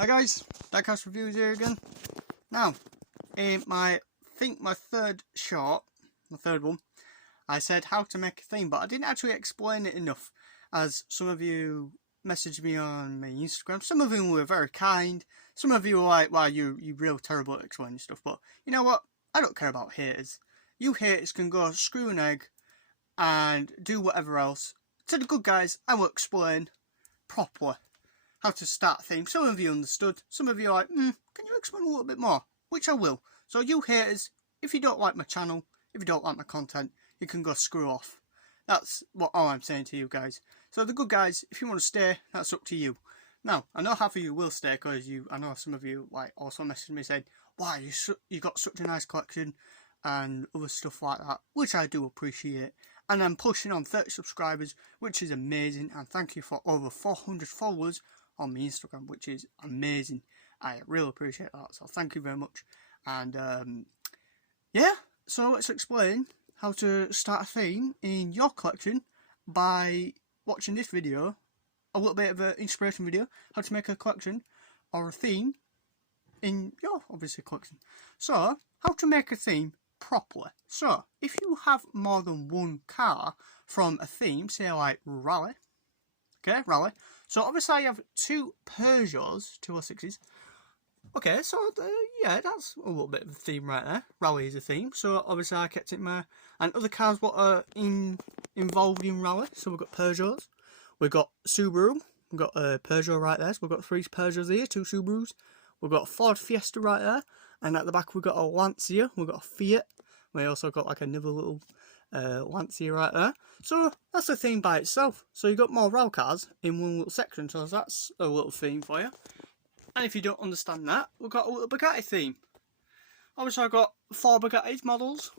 Hi guys, Diecast Reviews here again. Now, in my third short, the third one, I said how to make a theme, but I didn't actually explain it enough, as some of you messaged me on my Instagram. Some of them were very kind, some of you were like, wow, you're real terrible at explaining stuff, but you know what, I don't care about haters. You haters can go screw an egg and do whatever else. To the good guys, I will explain properly how to start a theme. Some of you understood, some of you are like, can you explain a little bit more? Which I will. So you haters, if you don't like my channel, if you don't like my content, you can go screw off. That's all I'm saying to you guys. So the good guys, if you want to stay, that's up to you. Now, I know half of you will stay because I know some of you like also messaged me saying, wow, you got such a nice collection and other stuff like that, which I do appreciate. And I'm pushing on 30 subscribers, which is amazing, and thank you for over 400 followers on my Instagram, which is amazing. I really appreciate that, so thank you very much. And yeah, so let's explain how to start a theme in your collection by watching this video, a little bit of an inspiration video, how to make a collection or a theme in your obviously collection. So, how to make a theme properly. So, if you have more than one car from a theme, say like Rally, okay, Rally. So obviously I have two Peugeots 206s. Okay, so yeah, that's a little bit of a theme right there. Rally is a theme, so obviously I kept it in my... And other cars what are involved in Rally, so we've got Peugeots, we've got Subaru, we've got a Peugeot right there, so we've got 3 Peugeots here, 2 Subarus, we've got a Ford Fiesta right there, and at the back we've got a Lancia, we've got a Fiat, we also got like another little Lancia right there. So that's a theme by itself. So you've got more rail cars in one little section, so that's a little theme for you. And if you don't understand that, we've got a little Bugatti theme. Obviously I've got 4 Bugatti models,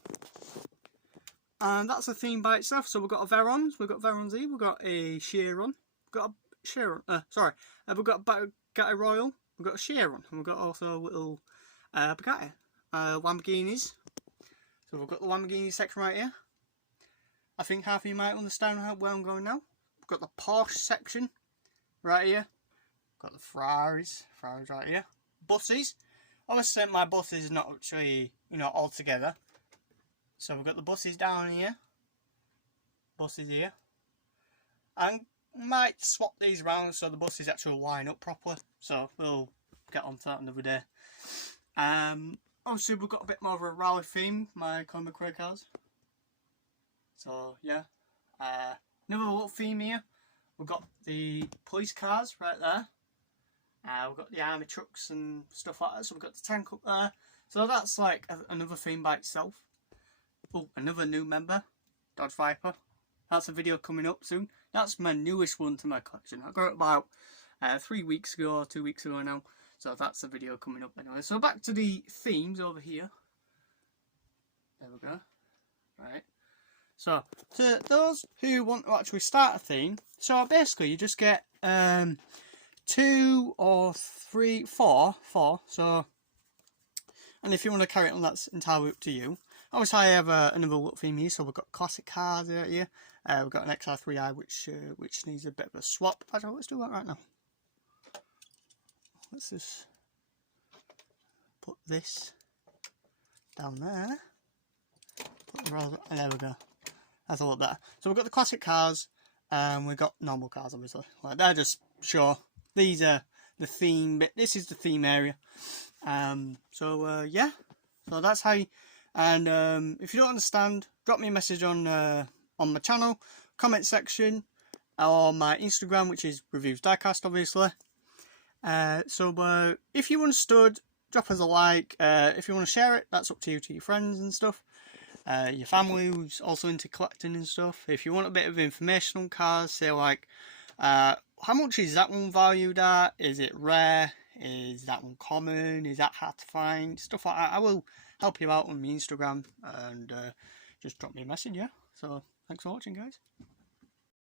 and that's a theme by itself. So we've got a Veyron, we've got Veyrons here, we've got a Chiron, we've got a Chiron, we've got a Bugatti Royal, we've got a Chiron, and we've got also a little Bugatti, Lamborghinis. So we've got the Lamborghini section right here. I think half of you might understand where I'm going now. We've got the Porsche section right here. Got the Ferraris right here. Buses. Obviously my buses is not actually, all together. So we've got the buses down here. Buses here. And might swap these around so the buses actually line up properly. So we'll get on to that another day. Obviously we've got a bit more of a rally theme, my Colin McRae cars. So yeah, another little theme here. We've got the police cars right there. We've got the army trucks and stuff like that. So we've got the tank up there. So that's like another theme by itself. Oh, another new member, Dodge Viper. That's a video coming up soon. That's my newest one to my collection. I got it about 3 weeks ago or 2 weeks ago now. So that's the video coming up anyway. So back to the themes over here. There we go. Right. So to those who want to actually start a theme, so basically you just get 2 or 3, 4. So, and if you want to carry it on, that's entirely up to you. Obviously I have another little theme here. So we've got classic cars out here. We've got an XR3i which needs a bit of a swap. Actually, let's do that right now. Let's just put this down there. There we go. That's a lot better. So we've got the classic cars, and we've got normal cars, obviously. Like they're just sure. These are the theme bit. This is the theme area. Yeah. So that's how you. And if you don't understand, drop me a message on my channel, comment section, or my Instagram, which is Reviews Diecast, obviously. If you understood, drop us a like. If you want to share it, that's up to you, to your friends and stuff. Your family who's also into collecting and stuff. If you want a bit of information on cars, say like, how much is that one valued at? Is it rare? Is that one common? Is that hard to find? Stuff like that. I will help you out on my Instagram, and just drop me a message, yeah? So, thanks for watching, guys.